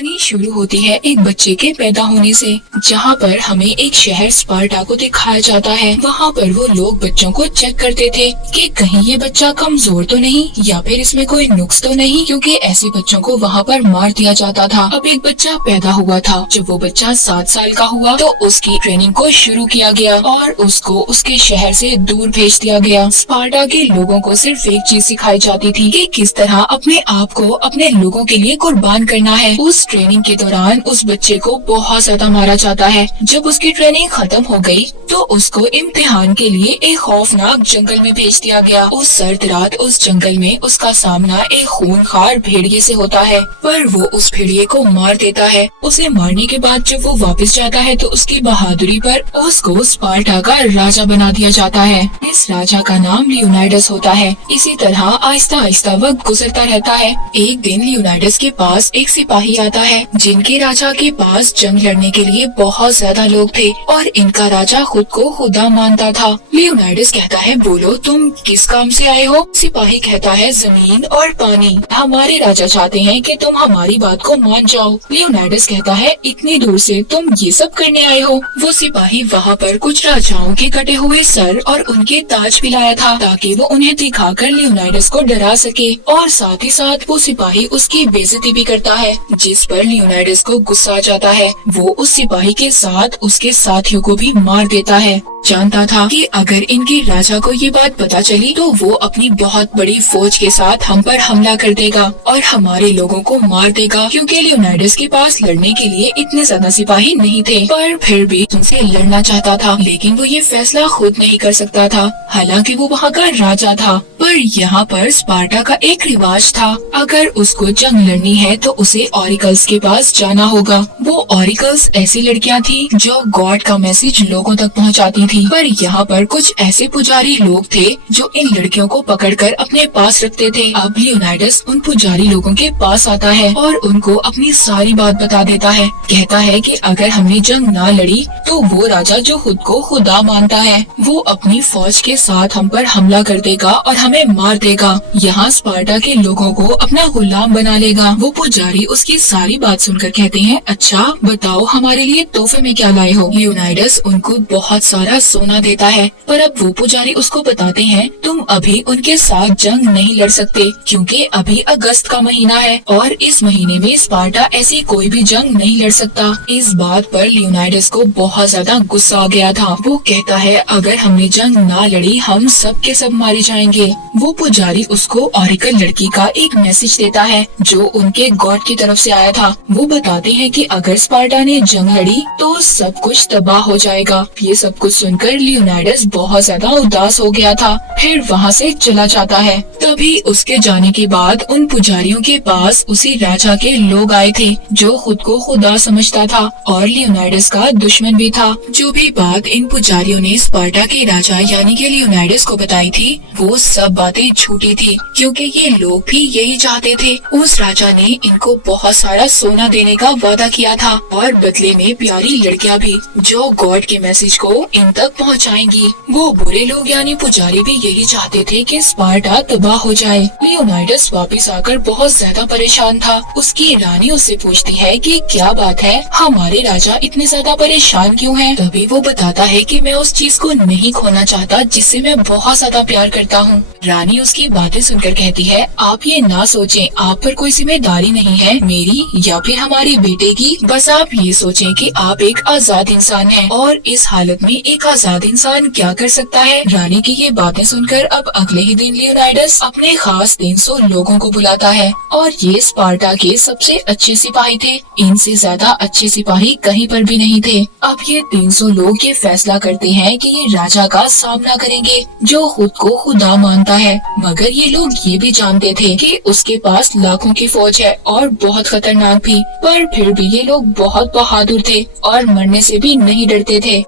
कहानी शुरू होती है एक बच्चे के पैदा होने से, जहाँ पर हमें एक शहर स्पार्टा को दिखाया जाता है। वहाँ पर वो लोग बच्चों को चेक करते थे कि कहीं ये बच्चा कमजोर तो नहीं या फिर इसमें कोई नुक्स तो नहीं, क्योंकि ऐसे बच्चों को वहाँ पर मार दिया जाता था। अब एक बच्चा पैदा हुआ था। जब वो बच्चा 7 साल का हुआ तो उसकी ट्रेनिंग को शुरू किया गया और उसको उसके शहर से दूर भेज दिया गया। स्पार्टा के लोगों को सिर्फ एक चीज सिखाई जाती थी कि किस तरह अपने आप को अपने लोगों के लिए कुर्बान करना है। उस ट्रेनिंग के दौरान उस बच्चे को बहुत ज्यादा मारा जाता है। जब उसकी ट्रेनिंग खत्म हो गई तो उसको इम्तिहान के लिए एक खौफनाक जंगल में भेज दिया गया। उस सर्द रात उस जंगल में उसका सामना एक खूनखार भेड़िए से होता है, पर वो उस भेड़िए को मार देता है। उसे मारने के बाद जब वो वापस जाता है तो उसकी बहादुरी पर उसको स्पार्टा का राजा बना दिया जाता है। इस राजा का नाम लियोनाइडस होता है। इसी तरह आहिस्ता आहिस्ता वक्त गुजरता रहता है। एक दिन लियोनाइडस के पास एक सिपाही आता है, जिनके राजा के पास जंग लड़ने के लिए बहुत ज्यादा लोग थे और इनका राजा खुद को खुदा मानता था। लियोनाइडस कहता है, बोलो तुम किस काम से आए हो? सिपाही कहता है, जमीन और पानी। हमारे राजा चाहते हैं कि तुम हमारी बात को मान जाओ। लियोनाइडस कहता है, इतनी दूर से तुम ये सब करने आए हो? वो सिपाही वहाँ पर कुछ राजाओं के कटे हुए सर और उनके ताज भी लाया था ताकि वो उन्हें दिखाकर लियोनाइडस को डरा सके, और साथ ही साथ वो सिपाही उसकी बेइज्जती भी करता है, जिस पर लियोनाइडस को गुस्सा आ जाता है। वो उस सिपाही के साथ उसके साथियों को भी मार देता है। जानता था कि अगर इनके राजा को ये बात पता चली तो वो अपनी बहुत बड़ी फौज के साथ हम पर हमला कर देगा और हमारे लोगों को मार देगा, क्योंकि लियोनाइडस के पास लड़ने के लिए इतने ज्यादा सिपाही नहीं थे। पर फिर भी उनसे लड़ना चाहता था, लेकिन वो ये फैसला खुद नहीं कर सकता था, हालांकि वो वहाँ का राजा था। पर यहाँ पर स्पार्टा का एक रिवाज था, अगर उसको जंग लड़नी है तो उसे ऑरिकल्स के पास जाना होगा। वो ऑरिकल्स ऐसी लड़कियाँ थी जो गॉड का मैसेज लोगों तक पहुँचाती थी। पर यहाँ पर कुछ ऐसे पुजारी लोग थे जो इन लड़कियों को पकड़कर अपने पास रखते थे। अब लियोनाइडस उन पुजारी लोगों के पास आता है और उनको अपनी सारी बात बता देता है। कहता है कि अगर हमने जंग ना लड़ी तो वो राजा जो खुद को खुदा मानता है, वो अपनी फौज के साथ हम पर हमला कर देगा और हमें मार देगा। यहाँ स्पार्टा के लोगों को अपना गुलाम बना लेगा। वो पुजारी उसकी सारी बात सुनकर कहते हैं, अच्छा बताओ हमारे लिए तोहफे में क्या लाए हो? लियोनाइडस उनको बहुत सारा सोना देता है, पर अब वो पुजारी उसको बताते हैं, तुम अभी उनके साथ जंग नहीं लड़ सकते क्योंकि अभी अगस्त का महीना है और इस महीने में स्पार्टा ऐसी कोई भी जंग नहीं लड़ सकता। इस बात पर लियोनाइडस को बहुत ज्यादा गुस्सा आ गया था। वो कहता है, अगर हमने जंग ना लड़ी हम सब के सब मारे जाएंगे। वो पुजारी उसको ऑरिकल लड़की का एक मैसेज देता है जो उनके गॉड की तरफ से आया था। वो बताते हैं कि अगर स्पार्टा ने जंग लड़ी तो सब कुछ तबाह हो जाएगा। ये सब कुछ सुनकर लियोनाइडस बहुत ज्यादा उदास हो गया था, फिर वहाँ से चला जाता है। तभी उसके जाने के बाद उन पुजारियों के पास उसी राजा के लोग आए थे जो खुद को खुदा समझता था और लियोनाइडस का दुश्मन भी था। जो भी बात इन पुजारियों ने स्पार्टा के राजा यानी कि लियोनाइडस को बताई थी वो सब बातें झूठी थी, क्योंकि ये लोग भी यही चाहते थे। उस राजा ने इनको बहुत सारा सोना देने का वादा किया था और बदले में प्यारी लड़कियां भी जो गॉड के मैसेज को इन तक पहुंचाएंगी। वो बुरे लोग यानी पुजारी भी यही चाहते थे कि स्पार्टा तबाह हो जाए। लियोनाइडस वापस आकर बहुत ज्यादा परेशान था। उसकी रानी उससे पूछती है कि क्या बात है, हमारे राजा इतने ज्यादा परेशान क्यों हैं? तभी वो बताता है कि मैं उस चीज को नहीं खोना चाहता जिससे मैं बहुत ज्यादा प्यार करता हूँ। रानी उसकी बातें सुनकर कहती है, आप ये ना सोचें, आप पर कोई जिम्मेदारी नहीं है मेरी या फिर हमारे बेटे की। बस आप ये सोचें कि आप एक आजाद इंसान हैं और इस हालत में एक आजाद इंसान क्या कर सकता है। रानी की ये बातें सुनकर अब अगले ही दिन लियोनाइडस अपने खास 300 लोगों को बुलाता है और ये स्पार्टा के सबसे अच्छे सिपाही थे। इनसे ज्यादा अच्छे सिपाही कहीं पर भी नहीं थे। अब ये 300 लोग ये फैसला करते हैं कि ये राजा का सामना करेंगे जो खुद को खुदा मानता है, मगर ये लोग ये भी जानते थे कि उसके पास लाखों की फौज है और बहुत खतरनाक भी। पर फिर भी ये लोग बहुत बहादुर थे और मरने से भी नहीं डरते थे।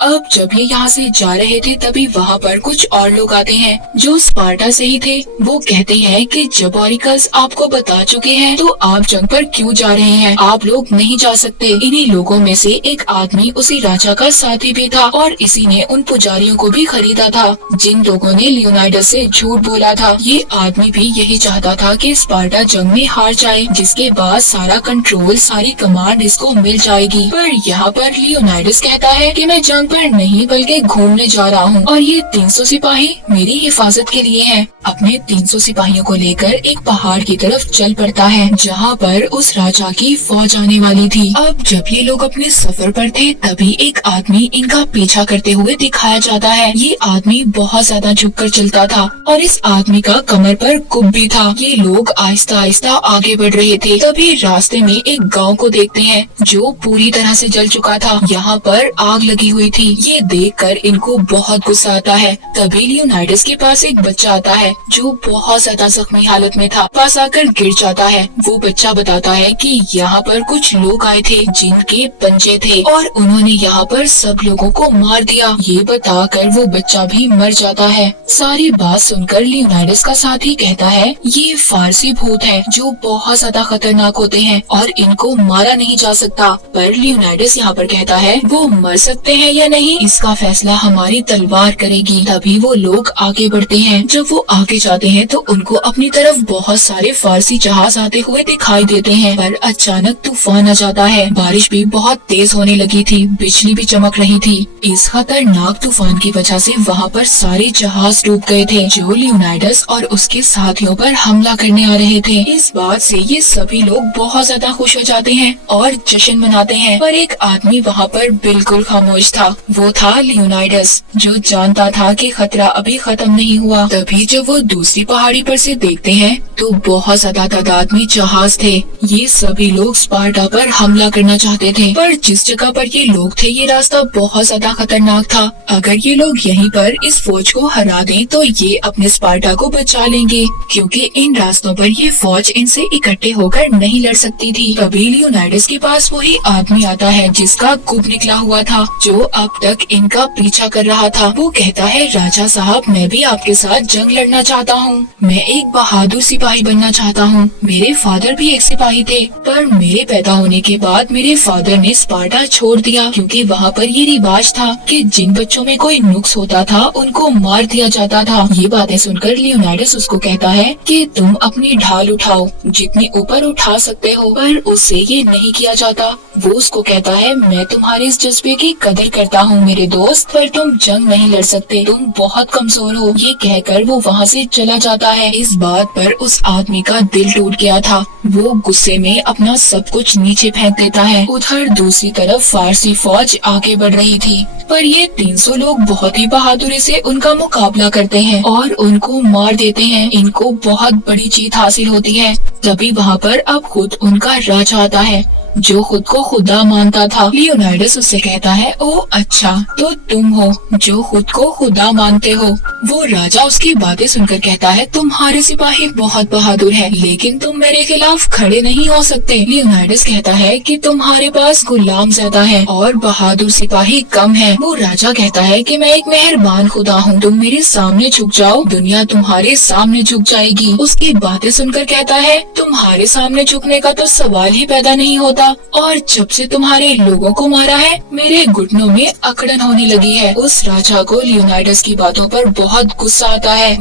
अब जब ये यहाँ से जा रहे थे तभी वहाँ पर कुछ और लोग आते हैं जो स्पार्टा से ही थे। वो कहते हैं कि जब ऑरिकल्स आपको बता चुके हैं तो आप जंग पर क्यों जा रहे हैं, आप लोग नहीं जा सकते। इन्हीं लोगों में से एक आदमी उसी राजा का साथी भी था और इसी ने उन पुजारियों को भी खरीदा था जिन लोगों ने लियोनाइडस से झूठ बोला था। ये आदमी भी यही चाहता था कि स्पार्टा जंग में हार जाए, जिसके बाद सारा कंट्रोल, सारी कमांड इसको मिल जाएगी। पर यहाँ पर लियोनाइडस कहता है कि मैं जंग पर नहीं बल्कि घूमने जा रहा हूँ और ये 300 सिपाही मेरी हिफाजत के लिए हैं। अपने 300 सिपाहियों को लेकर एक पहाड़ की तरफ चल पड़ता है जहाँ पर उस राजा की फौज आने वाली थी। अब जब ये लोग अपने सफर पर थे तभी एक आदमी इनका पीछा करते हुए दिखाया जाता है। ये आदमी बहुत ज्यादा झुककर चलता था और इस आदमी का कमर पर कुब भी था। ये लोग आहिस्ता आहिस्ता आगे बढ़ रहे थे। तभी रास्ते में एक गांव को देखते हैं जो पूरी तरह से जल चुका था। यहाँ पर आग लगी हुई थी। ये देखकर इनको बहुत गुस्सा आता है। तभी लियोनाइडस के पास एक बच्चा आता है जो बहुत ज्यादा जख्मी हालत में था। पास आकर गिर जाता है। वो बच्चा बताता है कि यहाँ पर कुछ लोग आए थे जिनके पंजे थे और उन्होंने यहाँ पर सब लोगों को मार दिया। ये बताकर वो बच्चा भी मर जाता है। सारी बात सुनकर लियोनाइडस का साथी कहता है ये फारसी भूत है जो बहुत ज्यादा खतरनाक होते हैं और इनको मारा नहीं जा सकता। पर लियोनाइडस यहाँ पर कहता है वो मर सकते हैं या नहीं इसका फैसला हमारी तलवार करेगी। तभी वो लोग आगे बढ़ते हैं। जब वो आगे जाते हैं तो उनको अपनी तरफ बहुत सारे फारसी जहाज आते हुए दिखाई देते हैं। पर अचानक तूफान आ जाता है। बारिश भी बहुत तेज होने लगी थी, बिजली भी चमक रही थी। इस खतरनाक तूफान की वजह से वहाँ पर सारे जहाज डूब गए थे जो लियोनाइडस और उसके साथियों पर हमला करने आ रहे थे। इस बात से ये सभी लोग बहुत ज्यादा खुश हो जाते हैं और जश्न मनाते हैं। पर एक आदमी वहाँ पर बिल्कुल खामोश था। वो था लियोनाइडस जो जानता था कि खतरा अभी खत्म नहीं हुआ। तभी जब वो दूसरी पहाड़ी पर से देखते हैं तो बहुत ज्यादा तादाद में जहाज थे। ये सभी लोग स्पार्टा पर हमला करना चाहते थे। पर जिस जगह पर ये लोग थे ये रास्ता बहुत ज्यादा खतरनाक था। अगर ये लोग यहीं पर इस फौज को हरा दें तो ये अपने स्पार्टा को बचा लेंगे, क्योंकि इन रास्तों पर ये फौज इनसे इकट्ठे होकर नहीं लड़ सकती थी। तभी लियोनाइडस के पास वही आदमी आता है जिसका कुब निकला हुआ था, जो अब तक इनका पीछा कर रहा था। वो कहता है राजा साहब, मैं भी आपके साथ जंग लड़ना चाहता हूँ। मैं एक बहादुर सिपाही बनना चाहता हूँ। मेरे फादर भी एक सिपाही थे, पर मेरे पैदा होने के बाद मेरे फादर ने स्पार्टा छोड़ दिया, क्योंकि वहाँ पर ये रिवाज था कि जिन बच्चों में कोई नुक्स होता था उनको मार दिया जाता था। ये बातें सुनकर लियोनाइडस उसको कहता है कि तुम अपनी ढाल उठाओ, जितनी ऊपर उठा सकते हो। पर उससे ये नहीं किया जाता। वो उसको कहता है मैं तुम्हारे इस जज्बे की कदर करता हूँ मेरे दोस्त, पर तुम जंग नहीं लड़ सकते, तुम बहुत कमजोर हो। ये कहकर वो वहाँ से चला जाता है। इस बात पर उस आदमी का दिल टूट गया था। वो गुस्से में अपना सब कुछ नीचे फेंक देता है। उधर दूसरी तरफ फारसी फौज आगे बढ़ रही थी, पर ये 300 लोग बहुत ही बहादुरी से उनका मुकाबला करते हैं और उनको मार देते हैं। इनको बहुत बड़ी जीत हासिल होती है। तभी वहाँ पर अब खुद उनका राजा आता है जो खुद को खुदा मानता था। लियोनाइडस उससे कहता है ओ अच्छा, तो तुम हो जो खुद को खुदा मानते हो। वो राजा उसकी बातें सुनकर कहता है तुम्हारे सिपाही बहुत बहादुर हैं, लेकिन तुम मेरे खिलाफ खड़े नहीं हो सकते। लियोनाइडस कहता है कि तुम्हारे पास गुलाम ज्यादा हैं और बहादुर सिपाही कम हैं। वो राजा कहता है कि मैं एक मेहरबान खुदा हूँ, तुम मेरे सामने झुक जाओ, दुनिया तुम्हारे सामने झुक जाएगी। उसकी बातें सुनकर कहता है तुम्हारे सामने झुकने का तो सवाल ही पैदा नहीं होता, और जब से तुम्हारे लोगों को मारा है मेरे घुटनों में अकड़न होने लगी है। उस राजा को लियोनाइडस की बातों पर बहुत गुस्सा आता है।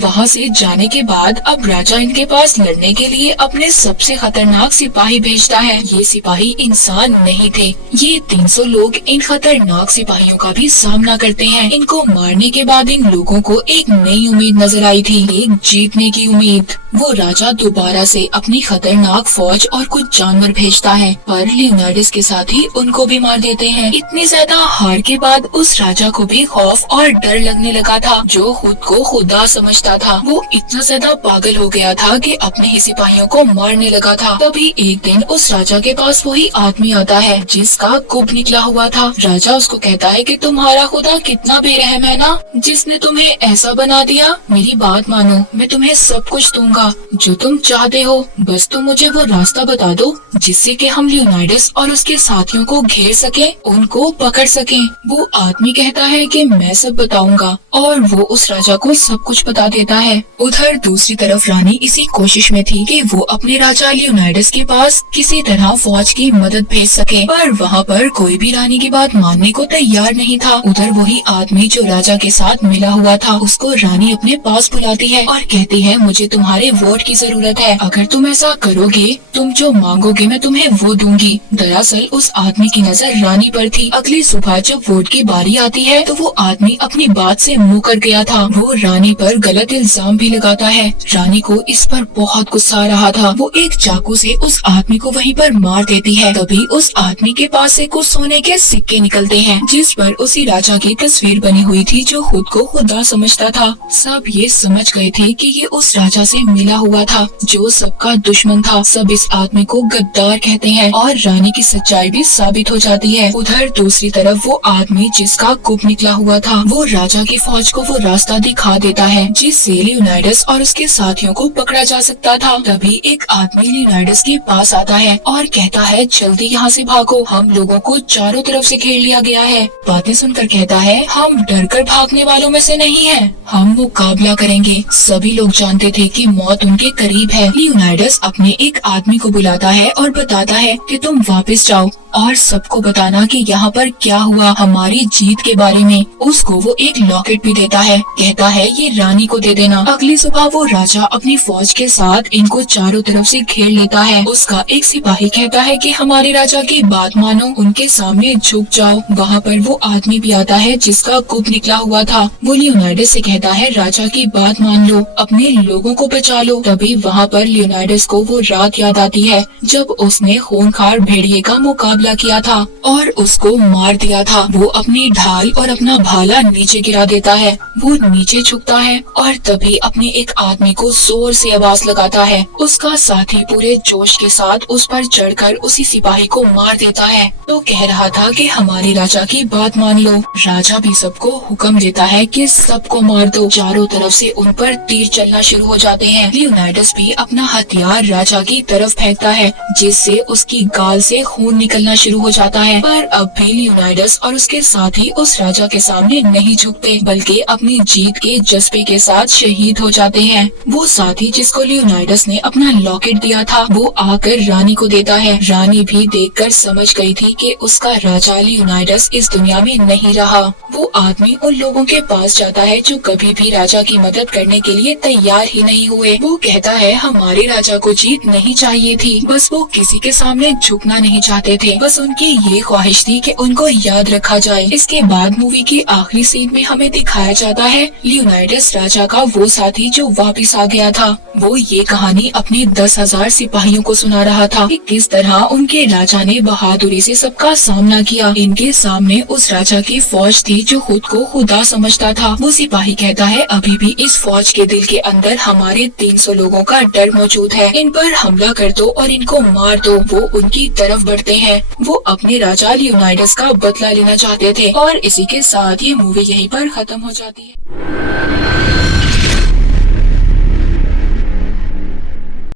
वहाँ से जाने के बाद अब राजा इनके पास लड़ने के लिए अपने सबसे खतरनाक सिपाही भेजता है। ये सिपाही इंसान नहीं थे। ये 300 लोग इन खतरनाक सिपाहियों का भी सामना करते हैं। इनको मारने के बाद इन लोगों को एक नई उम्मीद नजर आई थी, एक जीतने की उम्मीद। वो राजा दोबारा से अपनी खतरनाक फौज और कुछ जानवर भेजता है, पर लियोनाइडस के साथ ही उनको भी मार देते हैं। इतनी ज्यादा हार के बाद उस राजा को भी खौफ और डर लगने लगा था। जो खुद को खुदा समझता था वो इतना ज्यादा पागल हो गया था कि अपने ही सिपाहियों को मारने लगा था। तभी एक दिन उस राजा के पास वही आदमी आता है जिसका कुब निकला हुआ था। राजा उसको कहता है कि तुम्हारा खुदा कितना बेरहम है ना, जिसने तुम्हें ऐसा बना दिया। मेरी बात मानो, मैं तुम्हें सब कुछ दूंगा दूंगा जो तुम चाहते हो, बस तुम मुझे वो रास्ता बता दो जिससे कि हम लियोनाइडस और उसके साथियों को घेर सके, उनको पकड़ सके। वो आदमी कहता है कि मैं सब बताऊंगा और वो उस राजा को सब कुछ बता देता है। उधर दूसरी तरफ रानी इसी कोशिश में थी कि वो अपने राजा लियोनाइडस के पास किसी तरह फौज की मदद भेज सके, पर वहाँ पर कोई भी रानी की बात मानने को तैयार नहीं था। उधर वही आदमी जो राजा के साथ मिला हुआ था, उसको रानी अपने पास बुलाती है और कहती है मुझे तुम्हारे वोट की जरूरत है, अगर तुम ऐसा करोगे, तुम जो मांगोगे मैं तुम्हें वो दूंगी। दरअसल उस आदमी की नजर रानी पर थी। अगली सुबह जब वोट की बारी आती है तो वो आदमी अपनी बात से मुँह कर गया था। वो रानी पर गलत इल्जाम भी लगाता है। रानी को इस पर बहुत गुस्सा आ रहा था। वो एक चाकू से उस आदमी को वहीं पर मार देती है। तभी उस आदमी के पास से कुछ सोने के सिक्के निकलते हैं जिस पर उसी राजा की तस्वीर बनी हुई थी जो खुद को खुदा समझता था। सब ये समझ गए थे कि ये उस राजा से मिला हुआ था जो सबका दुश्मन था। सब इस आदमी को गद्दार कहते हैं और रानी की सच्चाई भी साबित हो जाती है। उधर दूसरी तरफ वो आदमी जिसका गुप्त निकला हुआ था, वो राजा की फौज को वो रास्ता दिखा देता है जिससे लियोनाइडस और उसके साथियों को पकड़ा जा सकता था। तभी एक आदमी लियोनाइडस के पास आता है और कहता है जल्दी यहाँ से भागो, हम लोगों को चारों तरफ से घेर लिया गया है। बातें सुनकर कहता है हम डरकर भागने वालों में से नहीं हैं, हम मुकाबला करेंगे। सभी लोग जानते थे कि मौत उनके करीब है। लियोनाइडस अपने एक आदमी को बुलाता है और बताता है कि तुम वापस जाओ और सबको बताना कि यहाँ पर क्या हुआ हमारी जीत के बारे में। उसको वो एक लॉकेट भी देता है, कहता है ये रानी को दे देना। अगली सुबह वो राजा अपनी फौज के साथ इनको चारों तरफ से घेर लेता है। उसका एक सिपाही कहता है कि हमारे राजा की बात मानो, उनके सामने झुक जाओ। वहाँ पर वो आदमी भी आता है जिसका गुप्त निकला हुआ था। वो लियोनाइडस से कहता है राजा की बात मान लो, अपने लोगों को बचा लो। तभी वहाँ पर लियोनाइडस को वो रात याद आती है जब उसने खूंखार भेड़िए का मुकाबला किया था और उसको मार दिया था। वो अपनी ढाल और अपना भाला नीचे गिरा देता है। वो नीचे झुकता है और तभी अपने एक आदमी को जोर से आवाज लगाता है। उसका साथी पूरे जोश के साथ उस पर चढ़कर उसी सिपाही को मार देता है। तो कह रहा था कि हमारे राजा की बात मान लो। राजा भी सबको हुक्म देता है कि सबको मार दो। चारों तरफ से उन पर तीर चलना शुरू हो जाते हैं। लियोनाइडस भी अपना हथियार राजा की तरफ फेंकता है जिससे उसकी गाल से खून निकलना शुरू हो जाता है। पर अब भी लियोनाइडस और उसके साथी उस राजा के सामने नहीं झुकते बल्कि अपनी जीत के जज्बे के साथ शहीद हो जाते हैं। वो साथी जिसको लियोनाइडस ने अपना लॉकेट दिया था वो आकर रानी को देता है। रानी भी देखकर समझ गई थी कि उसका राजा लियोनाइडस इस दुनिया में नहीं रहा। वो आदमी उन लोगों के पास जाता है जो कभी भी राजा की मदद करने के लिए तैयार ही नहीं हुए। वो कहता है हमारे राजा को जीत नहीं चाहिए थी, बस वो किसी के सामने झुकना नहीं चाहते थे। बस उनकी ये ख्वाहिश थी कि उनको याद रखा जाए। इसके बाद मूवी के आखिरी सीन में हमें दिखाया जाता है लियोनाइडस राजा का वो साथी जो वापस आ गया था। वो ये कहानी अपने 10,000 सिपाहियों को सुना रहा था कि किस तरह उनके राजा ने बहादुरी से सबका सामना किया। इनके सामने उस राजा की फौज थी जो खुद को खुदा समझता था। वो सिपाही कहता है अभी भी इस फौज के दिल के अंदर हमारे 300 लोगों का डर मौजूद है, इन पर हमला कर दो और इनको मार दो। वो उनकी तरफ बढ़ते हैं। वो अपने राजा लियोनाइडस का बदला लेना चाहते थे और इसी के साथ ये मूवी यहीं पर खत्म हो जाती है।